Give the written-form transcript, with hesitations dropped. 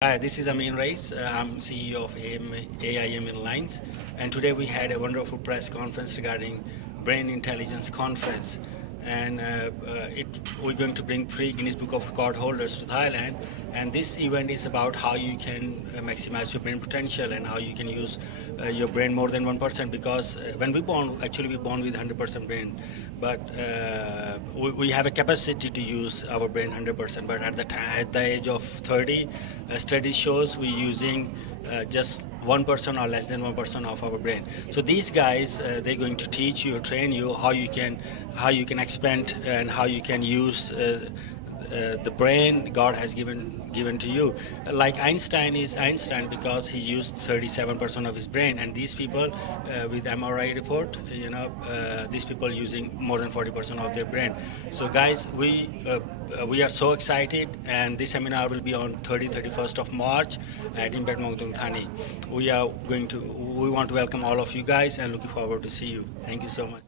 Hi, this is Amin Rais. I'm CEO of AIM Inlines, and today we had a wonderful press conference regarding Brain Intelligence Conference. And we're going to bring 3 Guinness Book of Record holders to Thailand. And this event is about how you can maximize your brain potential and how you can use your brain more than 1%. Because when we born, actually we're born with 100% brain, but we have a capacity to use our brain 100%. But at the age of 30, study shows we're using just 1% or less than 1% of our brain. So these guys, they're going to teach you, train you how you can expand and how you can use the brain God has given to you. Like Einstein is Einstein because he used 37% of his brain, and these people with MRI report, these people using more than 40% of their brain. So guys, we are so excited, and this seminar will be on 31st of March at Impact Mongtung Thani. We want to welcome all of you guys and looking forward to see you. Thank you so much.